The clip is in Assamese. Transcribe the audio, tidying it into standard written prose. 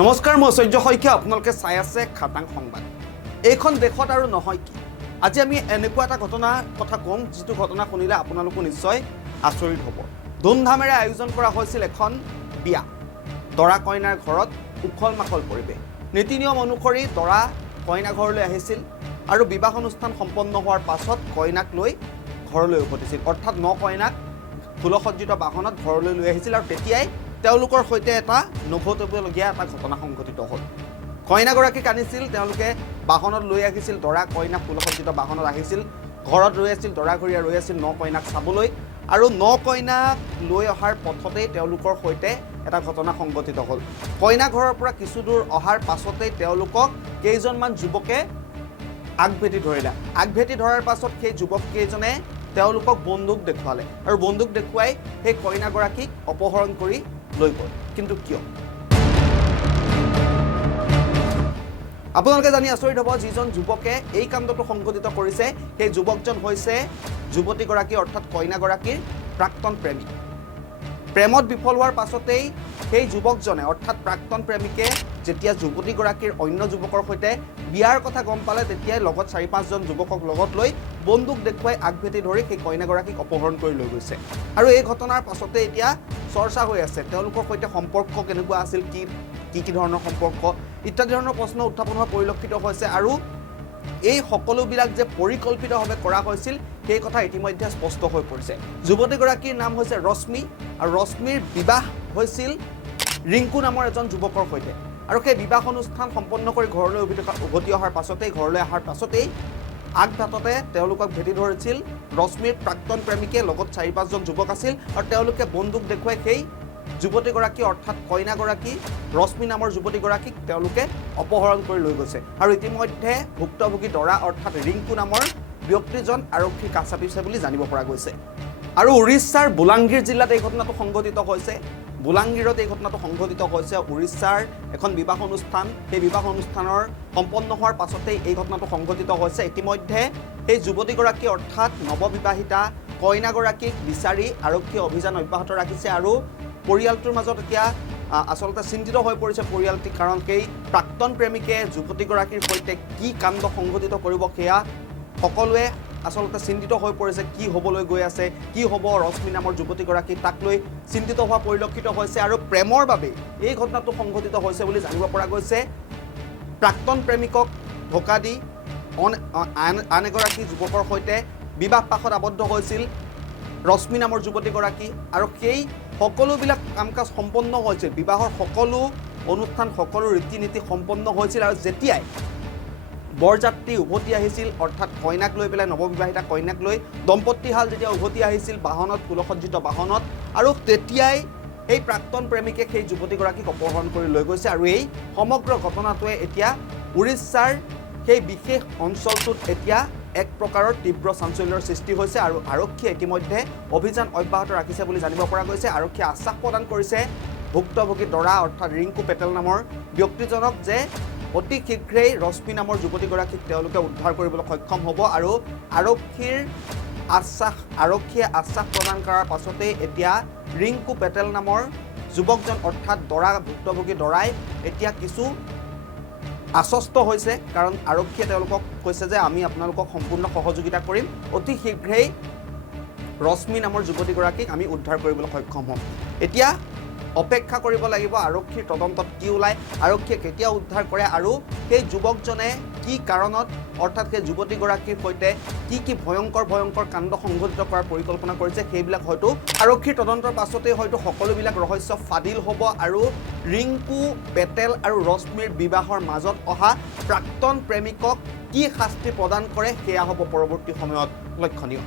নমস্কাৰ, মই সূৰ্য শইকীয়া। আপোনালোকে চাই আছে খাটাং সংবাদ। এইখন দেশত আৰু নহয় কি, আজি আমি এনেকুৱা এটা ঘটনাৰ কথা ক'ম যিটো ঘটনা শুনিলে আপোনালোকো নিশ্চয় আচৰিত হ'ব। ধুমধামেৰে আয়োজন কৰা হৈছিল এখন বিয়া। দৰা কইনাৰ ঘৰত উখল মাখল পৰিৱেশ। নীতি নিয়ম অনুসৰি দৰা কইনা ঘৰলৈ আহিছিল আৰু বিবাহ অনুষ্ঠান সম্পন্ন হোৱাৰ পাছত কইনাক লৈ ঘৰলৈ উভতিছিল। অৰ্থাৎ ন কইনাক ফুলসজ্জিত বাহনত ঘৰলৈ লৈ আহিছিল আৰু তেতিয়াই তেওঁলোকৰ সৈতে এটা নঘটিবলগীয়া এটা ঘটনা সংঘটিত হ'ল। কইনাগৰাকীক আনিছিল, তেওঁলোকে বাহনত লৈ আহিছিল, দৰা কইনা ফুলসজ্জিত বাহনত আহিছিল, ঘৰত ৰৈ আছিল, দৰাঘৰীয়া ৰৈ আছিল ন কইনাক চাবলৈ আৰু ন কইনাক লৈ অহাৰ পথতেই তেওঁলোকৰ সৈতে এটা ঘটনা সংঘটিত হ'ল। কইনা ঘৰৰ পৰা কিছু দূৰ অহাৰ পাছতেই তেওঁলোকক কেইজনমান যুৱকে আগভেটি ধৰিলে। আগভেটি ধৰাৰ পাছত সেই যুৱককেইজনে তেওঁলোকক বন্দুক দেখুৱালে আৰু বন্দুক দেখুৱাই সেই কইনাগৰাকীক অপহৰণ কৰি লৈ গ'ল। কিন্তু কিয়? আপোনালোকে জানি আচৰিত হ'ব, যিজন যুৱকে এই কাণ্ডটো সংঘটিত কৰিছে সেই যুৱকজন হৈছে যুৱতীগৰাকী অৰ্থাৎ কইনাগৰাকীৰ প্ৰাক্তন প্ৰেমিক। প্ৰেমত বিফল হোৱাৰ পাছতেই সেই যুৱকজনে অৰ্থাৎ প্ৰাক্তন প্ৰেমিকে যেতিয়া যুৱতীগৰাকীৰ অন্য যুৱকৰ সৈতে বিয়াৰ কথা গম পালে, তেতিয়াই লগত ৪-৫জন যুৱকক লগত লৈ বন্দুক দেখুৱাই আগভেটি ধৰি সেই কইনাগৰাকীক অপহৰণ কৰি লৈ গৈছে। আৰু এই ঘটনাৰ পাছতে এতিয়া চৰ্চা হৈ আছে তেওঁলোকৰ সৈতে সম্পৰ্ক কেনেকুৱা আছিল, কি ধৰণৰ সম্পৰ্ক ইত্যাদি ধৰণৰ প্ৰশ্ন উত্থাপন হোৱা পৰিলক্ষিত হৈছে। আৰু এই সকলোবিলাক যে পৰিকল্পিতভাৱে কৰা হৈছিল সেই কথা ইতিমধ্যে স্পষ্ট হৈ পৰিছে। যুৱতীগৰাকীৰ নাম হৈছে ৰশ্মি আৰু ৰশ্মিৰ বিবাহ হৈছিল ৰিংকু নামৰ এজন যুৱকৰ সৈতে। আৰু সেই বিবাহ অনুষ্ঠান সম্পন্ন কৰি ঘৰলৈ উভতি অহাৰ পাছতেই আগবাটতে তেওঁলোকক ভেটি ধৰিছিল ৰশ্মিৰ প্ৰাক্তন প্ৰেমিকে, লগত ৪-৫জন যুৱক আছিল আৰু তেওঁলোকে বন্দুক দেখুৱাই সেই যুৱতীগৰাকী অৰ্থাৎ কইনাগৰাকী ৰশ্মি নামৰ যুৱতীগৰাকীক তেওঁলোকে অপহৰণ কৰি লৈ গৈছে। আৰু ইতিমধ্যে ভুক্তভোগী দৰা অৰ্থাৎ ৰিংকু নামৰ ব্যক্তিজন আৰক্ষীৰ কাষ চাপিছে বুলি জানিব পৰা গৈছে। আৰু উৰিষ্যাৰ বোলাংগীৰ জিলাত এই ঘটনাটো সংঘটিত হৈছে। বোলাংগীৰত এই ঘটনাটো সংঘটিত হৈছে। উৰিষ্যাৰ এখন বিবাহ অনুষ্ঠান, সেই বিবাহ অনুষ্ঠানৰ সম্পন্ন হোৱাৰ পাছতেই এই ঘটনাটো সংঘটিত হৈছে। ইতিমধ্যে সেই যুৱতীগৰাকী অৰ্থাৎ নৱবিবাহিতা কইনাগৰাকীক বিচাৰি আৰক্ষীয়ে অভিযান অব্যাহত ৰাখিছে আৰু পৰিয়ালটোৰ মাজত এতিয়া আচলতে চিন্তিত হৈ পৰিছে পৰিয়ালটি, কাৰণ সেই প্ৰাক্তন প্ৰেমিকে যুৱতীগৰাকীৰ সৈতে কি কাণ্ড সংঘটিত কৰিব সেয়া সকলোৱে আচলতে চিন্তিত হৈ পৰিছে। কি হ'বলৈ গৈ আছে, কি হ'ব ৰশ্মি নামৰ যুৱতীগৰাকী, তাক লৈ চিন্তিত হোৱা পৰিলক্ষিত হৈছে। আৰু প্ৰেমৰ বাবে এই ঘটনাটো সংঘটিত হৈছে বুলি জানিব পৰা গৈছে। প্ৰাক্তন প্ৰেমিকক ধোকা দি আন এগৰাকী যুৱকৰ সৈতে বিবাহ পাশত আবদ্ধ হৈছিল ৰশ্মি নামৰ যুৱতীগৰাকী আৰু সেই সকলোবিলাক কাম কাজ সম্পন্ন হৈছিল। বিবাহৰ সকলো অনুষ্ঠান, সকলো ৰীতি নীতি সম্পন্ন হৈছিল আৰু যেতিয়াই বৰযাত্ৰী উভতি আহিছিল অৰ্থাৎ কইনাক লৈ পেলাই, নৱবিবাহিতা কইনাক লৈ দম্পতীহাল যেতিয়া উভতি আহিছিল বাহনত, ফুলসজ্জিত বাহনত, আৰু তেতিয়াই এই প্ৰাক্তন প্ৰেমিকে সেই যুৱতীগৰাকীক অপহৰণ কৰি লৈ গৈছে। আৰু এই সমগ্ৰ ঘটনাটোৱে এতিয়া উৰিষ্যাৰ সেই বিশেষ অঞ্চলটোত এতিয়া এক প্ৰকাৰৰ তীব্ৰ চাঞ্চল্যৰ সৃষ্টি হৈছে আৰু আৰক্ষীয়ে ইতিমধ্যে অভিযান অব্যাহত ৰাখিছে বুলি জানিব পৰা গৈছে। আৰক্ষীয়ে আশ্বাস প্ৰদান কৰিছে ভুক্তভোগী দৰা অৰ্থাৎ ৰিংকু পেটেল নামৰ ব্যক্তিজনক যে অতি শীঘ্ৰেই ৰশ্মি নামৰ যুৱতীগৰাকীক তেওঁলোকে উদ্ধাৰ কৰিবলৈ সক্ষম হ'ব। আৰু আৰক্ষীয়ে আশ্বাস প্ৰদান কৰাৰ পাছতেই এতিয়া ৰিংকু পেটেল নামৰ যুৱকজন অৰ্থাৎ ভুক্তভোগী দৰাই এতিয়া কিছু আশ্বস্ত হৈছে, কাৰণ আৰক্ষীয়ে তেওঁলোকক কৈছে যে আমি আপোনালোকক সম্পূৰ্ণ সহযোগিতা কৰিম, অতি শীঘ্ৰেই ৰশ্মি নামৰ যুৱতীগৰাকীক আমি উদ্ধাৰ কৰিবলৈ সক্ষম হ'ম। এতিয়া অপেক্ষা কৰিব লাগিব আৰক্ষীৰ তদন্তত কি ওলায়, আৰক্ষীয়ে কেতিয়া উদ্ধাৰ কৰে আৰু সেই যুৱকজনে কি কাৰণত অৰ্থাৎ সেই যুৱতীগৰাকীৰ সৈতে কি ভয়ংকৰ কাণ্ড সংঘটিত কৰাৰ পৰিকল্পনা কৰিছে, সেইবিলাক হয়তো আৰক্ষীৰ তদন্তৰ পাছতেই হয়তো সকলোবিলাক ৰহস্য ফাদিল হ'ব আৰু ৰিংকু পেটেল আৰু ৰশ্মিৰ বিবাহৰ মাজত অহা প্ৰাক্তন প্ৰেমিকক কি শাস্তি প্ৰদান কৰে সেয়া হ'ব পৰৱৰ্তী সময়ত লক্ষণীয়।